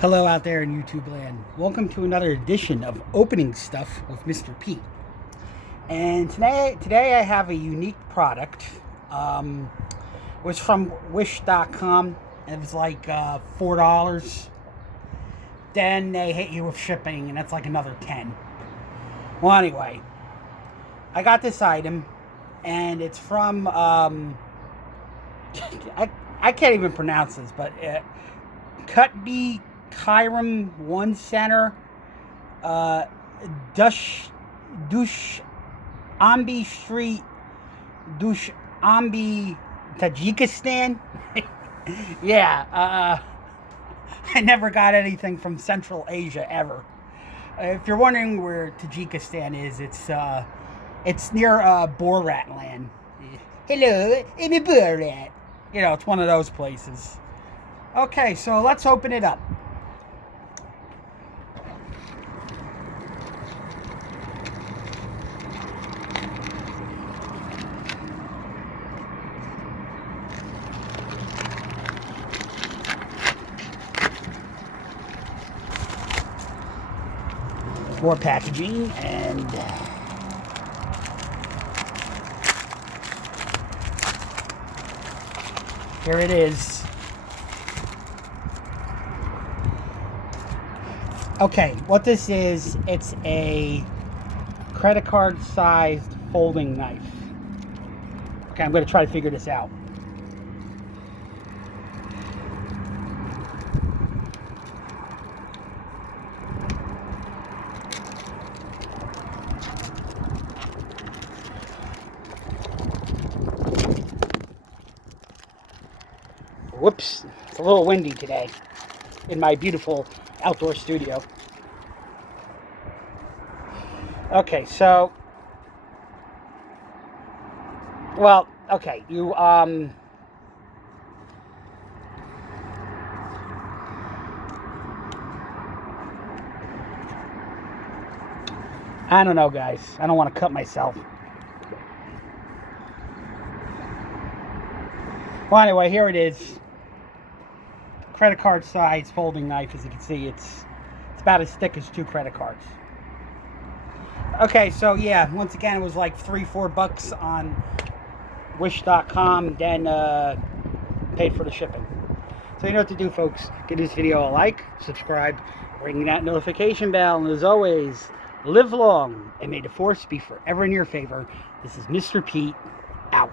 Hello out there in YouTube land. Welcome to another edition of Opening Stuff with Mr. Pete. And today I have a unique product. It was from Wish.com. It was like $4. Then they hit you with shipping, and that's like another $10. Well, anyway, I got this item, and it's from I can't even pronounce this, but Cutby Kairam One Center, Dushanbe Street, Dushanbe, Tajikistan. Yeah, I never got anything from Central Asia ever. If you're wondering where Tajikistan is, it's near Borat land. Hello, I'm a Borat. You know, it's one of those places. Okay, so let's open it up. More packaging, and here it is. Okay, what this is, it's a credit card sized folding knife. Okay, I'm going to try to figure this out. Whoops, it's a little windy today in my beautiful outdoor studio. Okay, so, well, okay, I don't know, guys. I don't want to cut myself. Well, anyway, here it is. Credit card size folding knife. As you can see, it's about as thick as 2 credit cards. Okay, so yeah, once again, it was like $3-4 on Wish.com, then paid for the shipping. So you know what to do, folks. Give this video a like, subscribe, ring that notification bell, and as always, live long and may the force be forever in your favor. This is Mr. Pete, out.